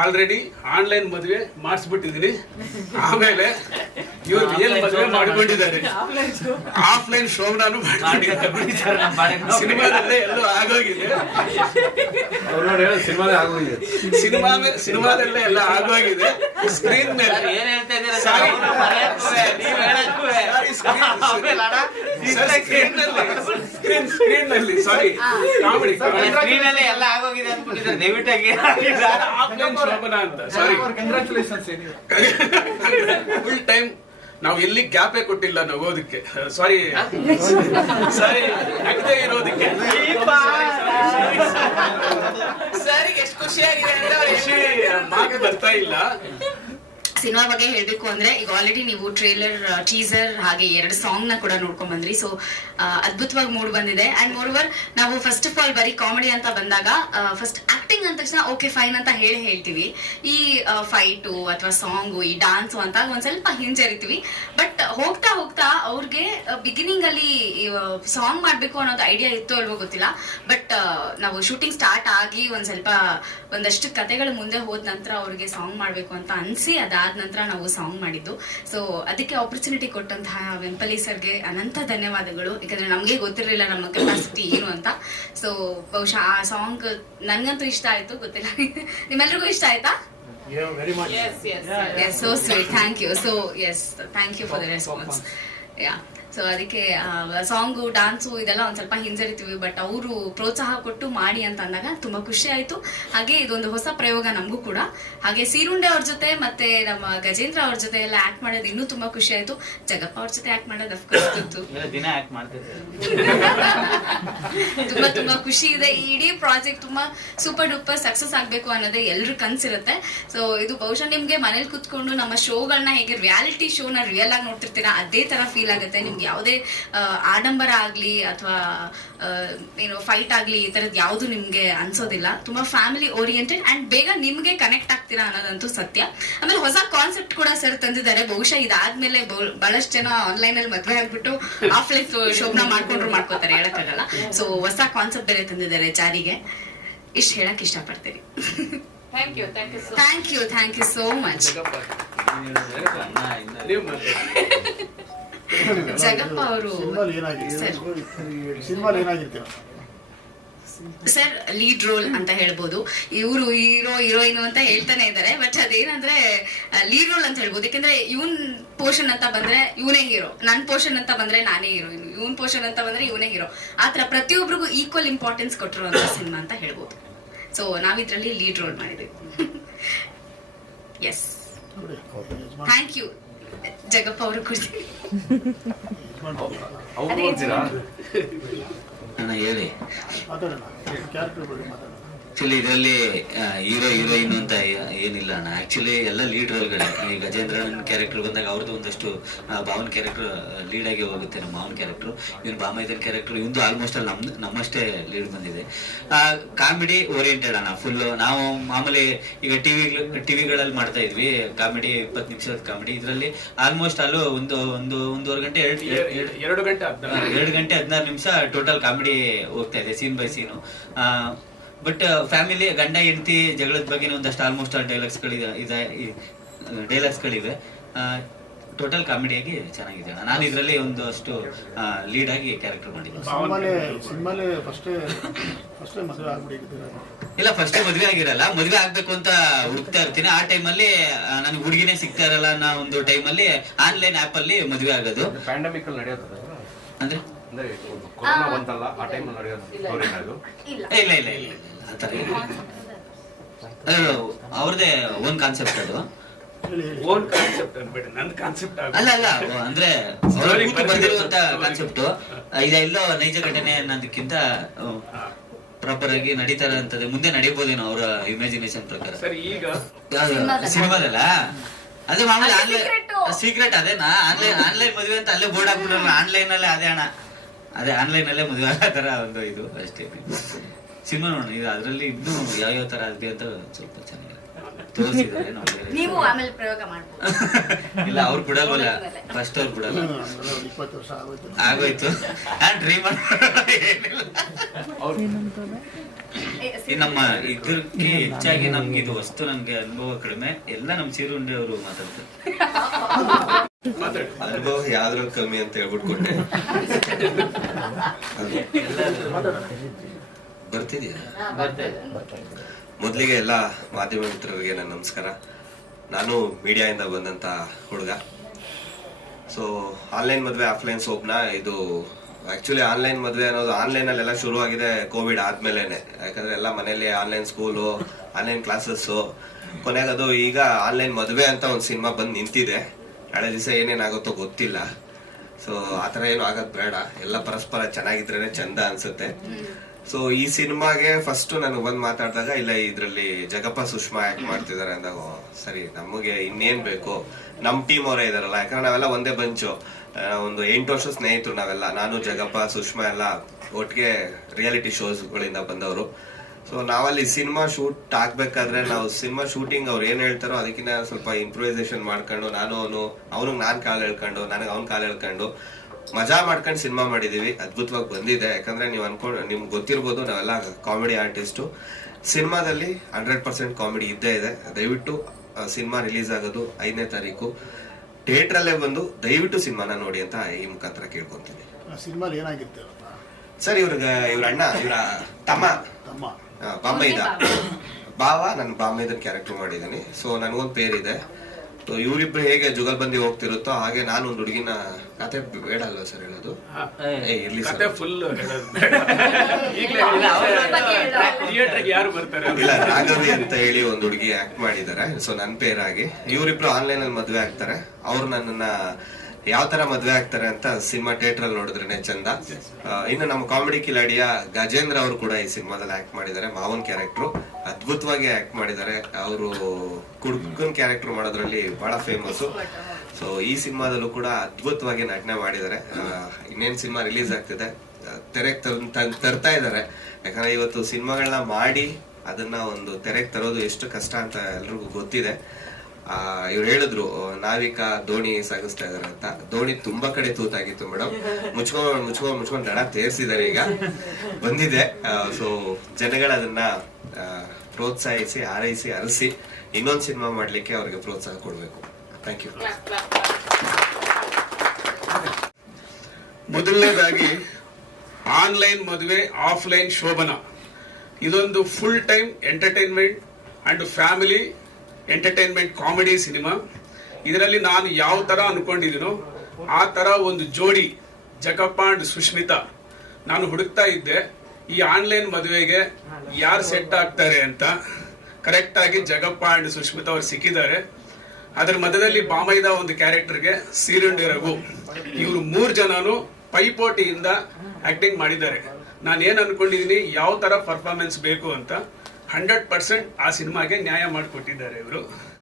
Already online ಮದುವೆ ಮಾಡಿಸ್ಬಿಟ್ಟಿದೀನಿ ಆಮೇಲೆ ಇವ್ರು ಏನ್ ಮದುವೆ ಮಾಡ್ಕೊಂಡಿದ್ದಾರೆ? ಆಫ್ಲೈನ್ ಶೋ ನಾನು ಮಾಡ್ಕೊಂಡಿದ್ದಾರೆ ಸಿನಿಮಾದಲ್ಲೇ ಎಲ್ಲೋ ಆಗೋಗಿದೆ. ಸಿನಿಮಾ ಸಿನಿಮಾದಲ್ಲೇ ಎಲ್ಲ ಆಗೋಗಿದೆ. ಸ್ಕ್ರೀನ್ ಮೇಲೆ ಎಲ್ಲ ಆಗೋಗಿದೆ ದಯವಿಟ್ಟಾಗಿ ಅಂತ ಸಾರಿ ಫುಲ್ ಟೈಮ್ ನಾವು ಎಲ್ಲಿ ಗ್ಯಾಪೇ ಕೊಟ್ಟಿಲ್ಲ ನಗೋದಕ್ಕೆ ಸಾರಿ ಸಾರಿ ನಗದೇ ಇರೋದಕ್ಕೆ ಸರಿ ಎಷ್ಟು ಖುಷಿಯಾಗಿದೆ ಅಂದ್ರೆ ಖುಷಿ ಮಾತು ಬರ್ತಾ ಇಲ್ಲ ಸಿನಿಮಾ ಬಗ್ಗೆ ಹೇಳ್ಬೇಕು ಅಂದ್ರೆ, ಈಗ ಆಲ್ರೆಡಿ ನೀವು ಟ್ರೇಲರ್ ಟೀಸರ್ ಹಾಗೆ ಎರಡು ಸಾಂಗ್ನ ಕೂಡ ನೋಡ್ಕೊಂಡ್ ಬಂದ್ರಿ. ಸೊ ಅದ್ಭುತವಾಗಿ ಮೂಡ್ ಬಂದಿದೆ. ಅಂಡ್ ಮೋರ್ ಓವರ್ ನಾವು ಫಸ್ಟ್ ಆಫ್ ಆಲ್ ಬರೀ ಕಾಮಿಡಿ ಅಂತ ಬಂದಾಗ ಫಸ್ಟ್ ಆಕ್ಟಿಂಗ್ ಅಂದ ತಕ್ಷಣ ಓಕೆ ಫೈನ್ ಅಂತ ಹೇಳಿ ಹೇಳ್ತೀವಿ. ಈ ಫೈಟು ಅಥವಾ ಸಾಂಗು ಈ ಡಾನ್ಸು ಅಂತ ಒಂದ್ ಸ್ವಲ್ಪ ಹಿಂಜರಿತೀವಿ. ಬಟ್ ಹೋಗ್ತಾ ಹೋಗ್ತಾ ಅವ್ರಿಗೆ ಬಿಗಿನಿಂಗ್ ಅಲ್ಲಿ ಸಾಂಗ್ ಮಾಡ್ಬೇಕು ಅನ್ನೋದು ಐಡಿಯಾ ಇತ್ತು ಅಲ್ವೋ ಗೊತ್ತಿಲ್ಲ. ಬಟ್ ನಾವು ಶೂಟಿಂಗ್ ಸ್ಟಾರ್ಟ್ ಆಗಿ ಒಂದ್ ಸ್ವಲ್ಪ ಒಂದಷ್ಟು ಕತೆಗಳು ಮುಂದೆ ಹೋದ ನಂತರ ಅವ್ರಿಗೆ ಸಾಂಗ್ ಮಾಡ್ಬೇಕು ಅಂತ ಅನ್ಸಿ ಅದಾದ ನಂತರ ನಾವು ಸಾಂಗ್ ಮಾಡಿದ್ದು. ಸೊ ಅದಕ್ಕೆ ಆಪರ್ಚುನಿಟಿ ಕೊಟ್ಟಂತಹ ವೆಂಪಲಿ ಸರ್ಗೆ ಅನಂತ ಧನ್ಯವಾದಗಳು. ಯಾಕಂದ್ರೆ ನಮಗೆ ಗೊತ್ತಿರಲಿಲ್ಲ ನಮ್ಮ ಕೆಪಾಸಿಟಿ ಏನು ಅಂತ. ಸೊ ಬಹುಶಃ ಆ ಸಾಂಗ್ ನನ್ಗಂತೂ ಇಷ್ಟ ಆಯ್ತು ಗೊತ್ತಿಲ್ಲ. ನಿಮ್ಮೆಲ್ರಿಗೂ ಇಷ್ಟ ಆಯ್ತಾ? So sweet thank you so yes thank you for the response yeah so ಅದಕ್ಕೆ ಸಾಂಗು ಡಾನ್ಸು ಇದೆಲ್ಲ ಒಂದು ಸ್ವಲ್ಪ ಹಿಂಜರಿತೀವಿ ಬಟ್ ಅವರು ಪ್ರೋತ್ಸಾಹ ಕೊಟ್ಟು ಮಾಡಿ ಅಂತ ಅಂದಾಗ ತುಂಬಾ ಖುಷಿ ಆಯ್ತು. ಹಾಗೆ ಇದೊಂದು ಹೊಸ ಪ್ರಯೋಗ ನಮಗೂ ಕೂಡ. ಹಾಗೆ ಸೀರುಂಡೆ ಅವ್ರ ಜೊತೆ ಮತ್ತೆ ನಮ್ಮ ಗಜೇಂದ್ರ ಅವ್ರ ಜೊತೆ ಎಲ್ಲ ಆಕ್ಟ್ ಮಾಡೋದು ಇನ್ನೂ ತುಂಬಾ ಖುಷಿ ಆಯ್ತು. ಜಗಪ್ಪ ಅವ್ರ ಜೊತೆ ಆಕ್ಟ್ ಮಾಡೋದು ಅಫ್ಕೋರ್ಸ್ ಗೊತ್ತು. ತುಂಬ ತುಂಬಾ ಖುಷಿ ಇದೆ. ಈ ಇಡೀ ಪ್ರಾಜೆಕ್ಟ್ ತುಂಬಾ ಸೂಪರ್ ಡೂಪರ್ ಸಕ್ಸಸ್ ಆಗಬೇಕು ಅನ್ನೋದೇ ಎಲ್ಲರೂ ಕನ್ಸಿರುತ್ತೆ. ಸೊ ಇದು ಬಹುಶಃ ನಿಮ್ಗೆ ಮನೇಲಿ ಕುತ್ಕೊಂಡು ನಮ್ಮ ಶೋಗಳನ್ನ ಹೇಗೆ ರಿಯಾಲಿಟಿ ಶೋನ ರಿಯಲ್ ಆಗಿ ನೋಡ್ತಿರ್ತೀರಾ ಅದೇ ತರ ಫೀಲ್ ಆಗುತ್ತೆ ನಿಮ್ಗೆ. ಯಾವುದೇ ಆ, ಆಡಂಬರ ಆಗ್ಲಿ ಅಥವಾ ಏನು ಫೈಟ್ ಆಗ್ಲಿ ಈ ತರದ್ ಯಾವ್ದು ನಿಮ್ಗೆ ಅನ್ಸೋದಿಲ್ಲ. ತುಂಬಾ ಫ್ಯಾಮಿಲಿ ಓರಿಯೆಂಟೆಡ್ ಅಂಡ್ ಬೇಗ ನಿಮ್ಗೆ ಕನೆಕ್ಟ್ ಆಗ್ತೀರಾ ಅನ್ನೋದಂತೂ ಸತ್ಯ. ಆಮೇಲೆ ಹೊಸ ಕಾನ್ಸೆಪ್ಟ್ ಕೂಡ ಸರ್ ತಂದಿದ್ದಾರೆ. ಬಹುಶಃ ಇದಾದ್ಮೇಲೆ ಬಹು- ಬಹಳಷ್ಟು ಜನ ಆನ್ಲೈನ್ ಅಲ್ಲಿ ಮದ್ವೆ ಆಗ್ಬಿಟ್ಟು ಆಫ್ಲೈನ್ ಶೋಭನ ಮಾಡ್ಕೊಂಡ್ರು ಮಾಡ್ಕೋತಾರೆ ಹೇಳಕ್ಕಾಗಲ್ಲ. ಸೊ ಹೊಸ ಕಾನ್ಸೆಪ್ಟ್ ಬೇರೆ ತಂದಿದ್ದಾರೆ ಜಾರಿಗೆ. ಇಷ್ಟ ಹೇಳಕ್ ಇಷ್ಟಪಡ್ತೀನಿ. Thank you thank you so thank you thank you so much Jagappa ಅವರು ಸರ್. ಲೀಡ್ ರೋಲ್ ಅಂತ ಹೇಳ್ಬೋದು. ಇವರು ಹೀರೋ ಹೀರೋಯಿನ್ ಅಂತ ಹೇಳ್ತಾನೆ ಇದ್ದಾರೆ ಬಟ್ ಅದೇನಂದ್ರೆ ಲೀಡ್ ರೋಲ್ ಅಂತ ಹೇಳ್ಬೋದು. ಯಾಕಂದ್ರೆ ಇವನ್ ಪೋರ್ಷನ್ ಅಂತ ಬಂದ್ರೆ ಇವನೇ ಹೀರೋ. ನನ್ ಪೋರ್ಷನ್ ಅಂತ ಬಂದ್ರೆ ನಾನೇ ಹೀರೋಯಿನ್ ಇವನ್ ಪೋರ್ಷನ್ ಅಂತ ಬಂದ್ರೆ ಇವನೇ ಹೀರೋ. ಆತರ ಪ್ರತಿಯೊಬ್ಬರಿಗೂ ಈಕ್ವಲ್ ಇಂಪಾರ್ಟೆನ್ಸ್ ಕೊಟ್ಟಿರುವಂತ ಸಿನಿಮಾ ಅಂತ ಹೇಳ್ಬೋದು. ಸೊ ನಾವಿದ್ರಲ್ಲಿ ಲೀಡ್ ರೋಲ್ ಮಾಡಿದ್ವಿ ಎಸ್ ಥ್ಯಾಂಕ್ ಯು ಜಗಪ್ಪ ಅವರು ಕೊಡ್ತೀನಿ ಅವ್ರು ಅಣ್ಣ ಹೇಳಿ. ಆಕ್ಚುಲಿ ಇದರಲ್ಲಿ ಹೀರೋ ಹೀರೋಯಿನ್ ಅಂತ ಏನಿಲ್ಲ ಅಣ್ಣ. ಆಕ್ಚುಲಿ ಎಲ್ಲ ಲೀಡ್ ರೋಲ್ಗಳು ಈ ಗಜೇಂದ್ರನ್ ಕ್ಯಾರೆಕ್ಟರ್ ಬಂದಾಗ ಅವ್ರದ್ದು ಒಂದಷ್ಟು ಭಾವನ್ ಕ್ಯಾರೆಕ್ಟರ್ ಲೀಡ್ ಆಗಿ ಹೋಗುತ್ತೆ ನಮ್ಮ ಮಾವನ್ ಕ್ಯಾರೆಕ್ಟರ್ ಇವನ್ ಬಾಮೈದನ್ ಕ್ಯಾರೆಕ್ಟರ್ ಇವಂದು ಆಲ್ಮೋಸ್ಟ್ ಅಲ್ಲಿ ನಮ್ ನಮ್ಮಷ್ಟೇ ಲೀಡ್ ಬಂದಿದೆ. ಕಾಮಿಡಿ ಓರಿಯೆಂಟೆಡ್ ಅಣ್ಣ ಫುಲ್ ನಾವು ಮಾಮೂಲಿ ಈಗ ಟಿವಿ ಟಿವಿಗಳಲ್ಲಿ ಮಾಡ್ತಾ ಇದ್ವಿ. ಕಾಮಿಡಿ ಇಪ್ಪತ್ತು ನಿಮಿಷದ ಕಾಮಿಡಿ ಇದರಲ್ಲಿ ಆಲ್ಮೋಸ್ಟ್ ಅಲ್ಲೂ ಒಂದು ಒಂದು ಒಂದೂವರೆ ಗಂಟೆ ಎರಡು ಎರಡು ಗಂಟೆ ಎರಡು ಗಂಟೆ ಹದಿನಾರು ನಿಮಿಷ ಟೋಟಲ್ ಕಾಮಿಡಿ ಹೋಗ್ತಾ ಇದೆ scene by scene but family ಗಂಡ ಹೆಂಡತಿ ಜಗಳದ ಬಗ್ಗೆ ಒಂದಷ್ಟು ಆಲ್ಮೋಸ್ಟ್ ಆಲ್ ಡೈಲಾಗ್ಸ್ ಗಳಿದೆ ಡೈಲಾಗ್ಸ್ ಗಳಿವೆ ಟೋಟಲ್ ಕಾಮಿಡಿಯಾಗಿ ಚೆನ್ನಾಗಿದೆ. ನಾನು ಇದರಲ್ಲಿ ಒಂದಷ್ಟು ಲೀಡ್ ಆಗಿ ಕ್ಯಾರೆಕ್ಟರ್ ಮಾಡಿದ್ದೆ ಸಿನಿಮಾಲೇ ಸಿನಿಮಾಲೇ ಫಸ್ಟೇ ಫಸ್ಟೇ ಮದುವೆ ಆಗ್ಬಿಟ್ಟಿದ್ದೀರ ಇಲ್ಲ ಫಸ್ಟ್ ಮದ್ವೆ ಆಗಿರಲ್ಲ. ಮದ್ವೆ ಆಗ್ಬೇಕು ಅಂತ ಹುಡುಕ್ತಾ ಇರ್ತೀನಿ. ಆ ಟೈಮ್ ಅಲ್ಲಿ ನನಗೆ ಹುಡುಗಿನೇ ಸಿಗ್ತಾ ಇರಲ್ಲ ಅನ್ನೋ ಒಂದು ಟೈಮಲ್ಲಿ ಆನ್ಲೈನ್ ಆಪ್ ಅಲ್ಲಿ ಮದ್ವೆ ಆಗೋದು. ಪ್ಯಾಂಡಮಿಕ್ ಅಲ್ಲಿ ನಡೆಯೋದು ಅಂದ್ರೆ? ಅಂದ್ರೆ ಕೊರೋನಾ ಬಂತಲ್ಲ ಆ ಟೈಮ್ ನಡೆಯೋ ಸ್ಟೋರಿ ಅದು ಇಲ್ಲ. ಇಲ್ಲ ಇಲ್ಲ ಅದು ಅವ್ರದೇ ಓನ್ ಕಾನ್ಸೆಪ್ಟ್ ಅದು. ಓನ್ ಕಾನ್ಸೆಪ್ಟ್ ಅನ್ಬೇಡಿ ನಂದು ಕಾನ್ಸೆಪ್ಟ್ ಅಲ್ಲ ಅಲ್ಲ ಅಂದ್ರೆ ಬಂದಿರುವಂತ ಕಾನ್ಸೆಪ್ಟ್ ಇದೆಲ್ಲ ನೈಜ ಘಟನೆ ಅನ್ನೋದಕ್ಕಿಂತ ಪ್ರಾಪರ್ ಆಗಿ ನಡೀತಾರ ಅಂತದೆ ಮುಂದೆ ನಡೀಬೋದೇನೋ ಅವರ ಇಮ್ಯಾಜಿನೇಷನ್ ಪ್ರಕಾರ. ಸರಿ ಈಗ? ಸಿನಿಮಾದಲ್ಲ? ಅದೇ ಮಾಮೂಲಿ. ಆನ್ಲೈನ್ ಸೀಕ್ರೆಟ್ ಅದೇನಾ? ಆನ್ಲೈನ್ ಆನ್ಲೈನ್ ಮದುವೆ ಅಂತ ಅಲ್ಲೇ ಬೋರ್ಡ್ ಹಾಕ್ಬಿಟ್ರಲ್ಲ ಆನ್ಲೈನ್ ಅಲ್ಲೇ ಅದೇ ಅಣ್ಣ ಅದೇ ಆನ್ಲೈನ್ ಅಲ್ಲೇ ಮದುವೆ ಆಗೋ ತರ ಒಂದು ಇದು ಅಷ್ಟೇ. ಸಿನಿಮಾ ನೋಡೋಣ ಇದು ಅದರಲ್ಲಿ ಇನ್ನೂ ಯಾವ ತರ ಆಗಿದೆ ಅಂತ ಸ್ವಲ್ಪ ಚೆನ್ನಾಗಿದೆ ತೋರಿಸಿದ್ದಾರೆ ನೀವು ಆಮೇಲೆ ಪ್ರಯೋಗ ಮಾಡ್ಬೋದು. ಇಲ್ಲ ಅವ್ರು ಬಿಡಲ್ವಲ್ಲ ಫಸ್ಟ್ ಅವ್ರು ಬಿಡಲ್ಲ. ಇಪ್ಪತ್ತು ವರ್ಷ ಆಗೋಯ್ತು. ಆಗೋಯ್ತು. ನಾನ್ ಡ್ರೀಮ್ ಈ ನಮ್ಮ ಇದಕ್ಕೆ ಹೆಚ್ಚಾಗಿ ನಮ್ಗೆ ಇದು ವಸ್ತು ನಮ್ಗೆ ಅನುಭವ ಕಡಿಮೆ. ಎಲ್ಲ ನಮ್ ಚೀರುಂಡೆ ಅವರು ಮಾತಾಡ್ತಾರೆ. ಮಾತಾಡಿ ಅನುಭವ ಯಾವ್ದ್ರ ಕಮ್ಮಿ ಅಂತ ಹೇಳ್ಬಿಟ್ಟು ಕೊಟ್ಟೆ ಬರ್ತಿದ್ಯಾ? ಮೊದಲಿಗೆ ಎಲ್ಲ ಮಾಧ್ಯಮ ಮಿತ್ರರಿಗೆ ನನ್ನ ನಮಸ್ಕಾರ. ನಾನು ಮೀಡಿಯಾದಿಂದ ಬಂದಂತ ಹುಡುಗ. ಸೊ ಆನ್ಲೈನ್ ಮದ್ವೆ ಆಫ್ಲೈನ್ ಸೋಪ್ನ ಇದು ಆಕ್ಚುಲಿ ಆನ್ಲೈನ್ ಮದ್ವೆ ಅನ್ನೋದು ಆನ್ಲೈನ್ ಅಲ್ಲೆಲ್ಲ ಶುರು ಆಗಿದೆ ಕೋವಿಡ್ ಆದ್ಮೇಲೆನೆ. ಯಾಕಂದ್ರೆ ಎಲ್ಲ ಮನೇಲಿ ಆನ್ಲೈನ್ ಸ್ಕೂಲು ಆನ್ಲೈನ್ ಕ್ಲಾಸಸ್ಸು ಕೊನೆಗದು ಈಗ ಆನ್ಲೈನ್ ಮದುವೆ ಅಂತ ಒಂದು ಸಿನಿಮಾ ಬಂದು ನಿಂತಿದೆ. ನಾಳೆ ದಿವಸ ಏನೇನಾಗುತ್ತೋ ಗೊತ್ತಿಲ್ಲ. ಸೊ ಆತರ ಏನು ಆಗೋದು ಬೇಡ. ಎಲ್ಲ ಪರಸ್ಪರ ಚೆನ್ನಾಗಿದ್ರೇನೆ ಚಂದ ಅನ್ಸುತ್ತೆ. ಸೊ ಈ ಸಿನಿಮಾಗೆ ಫಸ್ಟ್ ನಾನು ಬಂದ್ ಮಾತಾಡಿದಾಗ, ಇಲ್ಲ, ಇದ್ರಲ್ಲಿ ಜಗಪ್ಪ ಸುಷ್ಮಾ ಆಕ್ಟ್ ಮಾಡ್ತಿದಾರೆ ಅಂದಾಗ ಸರಿ, ನಮಗೆ ಇನ್ನೇನ್ ಬೇಕು? ನಮ್ ಟೀಮ್ ಅವರೇ ಇದಾರಲ್ಲ, ಯಾಕಂದ್ರೆ ನಾವೆಲ್ಲ ಒಂದೇ ಬಂಚು ಒಂದು ಎಂಟು ವರ್ಷ ಸ್ನೇಹಿತರು ನಾವೆಲ್ಲ. ನಾನು, ಜಗಪ್ಪ, ಸುಷ್ಮಾ ಎಲ್ಲ ಒಟ್ಟಿಗೆ ರಿಯಾಲಿಟಿ ಶೋಸ್ಗಳಿಂದ ಬಂದವರು. ಸೊ ನಾವಲ್ಲಿ ಸಿನಿಮಾ ಶೂಟ್ ಆಗ್ಬೇಕಾದ್ರೆ ನಾವು ಸಿನಿಮಾ ಶೂಟಿಂಗ್ ಅವ್ರು ಏನ್ ಹೇಳ್ತಾರೋ ಅದಕ್ಕಿಂತ ಸ್ವಲ್ಪ ಇಂಪ್ರೂವೈಸೇಷನ್ ಮಾಡ್ಕೊಂಡು ನಾನು ಅವನು ಅವನಿಗೆ ನಾನ್ ಕಾಲು ಹೇಳ್ಕೊಂಡು ನನಗೆ ಅವ್ನ ಕಾಲ್ ಹೇಳ್ಕೊಂಡು ಮಜಾ ಮಾಡ್ಕೊಂಡು ಸಿನಿಮಾ ಮಾಡಿದೀವಿ. ಅದ್ಭುತವಾಗಿ ಬಂದಿದೆ. ಯಾಕಂದ್ರೆ ನೀವು ಅನ್ಕೊಂಡು ನಿಮ್ಗೆ ಗೊತ್ತಿರ್ಬೋದು ನಾವೆಲ್ಲ ಕಾಮಿಡಿ ಆರ್ಟಿಸ್ಟು ಸಿನಿಮಾದಲ್ಲಿ ಹಂಡ್ರೆಡ್ ಪರ್ಸೆಂಟ್ ಕಾಮಿಡಿ ಇದ್ದೇ ಇದೆ. ದಯವಿಟ್ಟು ಸಿನಿಮಾ ರಿಲೀಸ್ ಆಗೋದು ಐದನೇ ತಾರೀಕು. ಥಿಯೇಟರ್ ಅಲ್ಲೇ ಬಂದು ದಯವಿಟ್ಟು ಸಿನಿಮಾನ ನೋಡಿ ಅಂತ ಈ ಮುಖಾಂತರ ಕೇಳ್ಕೊಂತೀನಿ ಸಿನಿಮಾ ಏನಾಗಿತ್ತು? ಸರ್ ಇವ್ರಿಗೆ ಇವ್ರ ಅಣ್ಣ ಇವರ ತಮ್ಮ. ತಮ್ಮ. ಬಾಂಬೈದ ಬಾವ ನಾನು ಬಾಂಬೈದನ್ ಕ್ಯಾರೆಕ್ಟರ್ ಮಾಡಿದ್ದೀನಿ. ಸೊ ನನಗೊಂದು ಇದೆ. ಸೊ ಇವರಿಬ್ರು ಹೇಗೆ ಜುಗಲ್ಬಂದಿ ಹೋಗ್ತಿರುತ್ತೋ ಹಾಗೆ ನಾನು ಒಂದು ಹುಡುಗಿನ ಕತೆ ಬೇಡ ಅಲ್ವಾ ಸರ್ ಹೇಳೋದು? ಏ ಇರ್ಲಿ ಸರ್ ಫುಲ್ ಯಾರು ಬರ್ತಾರೆ ಇಲ್ಲ ರಾಘವಿ ಅಂತ ಹೇಳಿ ಒಂದು ಹುಡುಗಿ ಆಕ್ಟ್ ಮಾಡಿದ್ದಾರೆ ಸೊ ನನ್ನ ಪೇರಾಗಿ ಇವರಿಬ್ರು ಆನ್ಲೈನ್ ಅಲ್ಲಿ ಮದುವೆ ಆಗ್ತಾರೆ. ಅವ್ರು ನನ್ನನ್ನ ಯಾವ ತರ ಮದ್ವೆ ಆಗ್ತಾರೆ ಅಂತ ಸಿನಿಮಾ ಥಿಯೇಟರ್ ಅಲ್ಲಿ ನೋಡಿದ್ರೇನೆ ಚಂದ. ಇನ್ನು ನಮ್ಮ ಕಾಮಿಡಿ ಕಿಲಾಡಿಯ ಗಜೇಂದ್ರ ಅವರು ಕೂಡ ಈ ಸಿನಿಮಾದಲ್ಲಿ ಆಕ್ಟ್ ಮಾಡಿದ್ದಾರೆ, ಮಾವನ್ ಕ್ಯಾರೆಕ್ಟ್ರು ಅದ್ಭುತವಾಗಿ ಆಕ್ಟ್ ಮಾಡಿದ್ದಾರೆ. ಅವರು ಕುಡ್ಕನ್ ಕ್ಯಾರೆಕ್ಟರ್ ಮಾಡೋದ್ರಲ್ಲಿ ಬಹಳ ಫೇಮಸ್ ಸೊ ಈ ಸಿನಿಮಾದಲ್ಲೂ ಕೂಡ ಅದ್ಭುತವಾಗಿ ನಟನೆ ಮಾಡಿದ್ದಾರೆ. ಇನ್ನೇನ್ ಸಿನಿಮಾ ರಿಲೀಸ್ ಆಗ್ತಿದೆ. ತೆರೆಗೆ ತರ್ತಾ ಇದ್ದಾರೆ. ಯಾಕಂದ್ರೆ ಇವತ್ತು ಸಿನಿಮಾಗಳನ್ನ ಮಾಡಿ ಅದನ್ನ ಒಂದು ತೆರೆಗೆ ತರೋದು ಎಷ್ಟು ಕಷ್ಟ ಅಂತ ಎಲ್ರಿಗೂ ಗೊತ್ತಿದೆ. ಇವ್ರು ಹೇಳಿದ್ರು ನಾವಿಕ ದೋಣಿ ಸಾಗಿಸ್ತಾ ಇದಾರೆ ಅಂತ. ದೋಣಿ ತುಂಬಾ ಕಡೆ ತೂತಾಗಿತ್ತು ಮೇಡಮ್. ಮುಚ್ಕೊಂಡ್ ಮುಚ್ಕೊಂಡ್ ಮುಚ್ಕೊಂಡ್ ದಡ ತೇರ್ಸಿದ್ದಾರೆ ಈಗ. ಬಂದಿದೆ. ಸೊ ಜನಗಳು ಅದನ್ನ ಪ್ರೋತ್ಸಾಹಿಸಿ, ಹಾರೈಸಿ, ಅರಸಿ ಇನ್ನೊಂದು ಸಿನಿಮಾ ಮಾಡ್ಲಿಕ್ಕೆ ಅವ್ರಿಗೆ ಪ್ರೋತ್ಸಾಹ ಕೊಡ್ಬೇಕು. ಥ್ಯಾಂಕ್ ಯು ಮೊದಲನೇದಾಗಿ, ಆನ್ಲೈನ್ ಮದುವೆ, ಆಫ್ಲೈನ್ ಶೋಭನ. ಇದೊಂದು full time entertainment and family entertainment comedy cinema ಇದರಲ್ಲಿ ನಾನು ಯಾವ ತರ ಅನ್ಕೊಂಡಿದ್ದೀನೋ ಆ ತರ ಒಂದು ಜೋಡಿ ಜಗಪ್ಪ ಅಂಡ್ ಸುಷ್ಮಿತಾ ನಾನು ಹುಡುಕ್ತಾ ಇದ್ದೆ. ಈ ಆನ್ಲೈನ್ ಮದುವೆಗೆ ಯಾರು ಸೆಟ್ ಆಗ್ತಾರೆ ಅಂತ ಕರೆಕ್ಟಾಗಿ ಜಗಪ್ಪ ಅಂಡ್ ಸುಷ್ಮಿತಾ ಅವ್ರು ಸಿಕ್ಕಿದ್ದಾರೆ. ಅದರ ಮಧ್ಯದಲ್ಲಿ ಬಾಮೈದ ಒಂದು ಕ್ಯಾರೆಕ್ಟರ್ಗೆ ಸೀರುಂಡಿ ರಘು. ಇವರು ಮೂರು ಜನನು ಪೈಪೋಟಿಯಿಂದ ಆಕ್ಟಿಂಗ್ ಮಾಡಿದ್ದಾರೆ. ನಾನು ಏನು ಅನ್ಕೊಂಡಿದೀನಿ ಯಾವ ತರ ಪರ್ಫಾರ್ಮೆನ್ಸ್ ಬೇಕು ಅಂತ ಹಂಡ್ರೆಡ್ ಪರ್ಸೆಂಟ್ ಆ ಸಿನಿಮಾಗೆ ನ್ಯಾಯ ಮಾಡಿಕೊಟ್ಟಿದ್ದಾರೆ ಇವರು.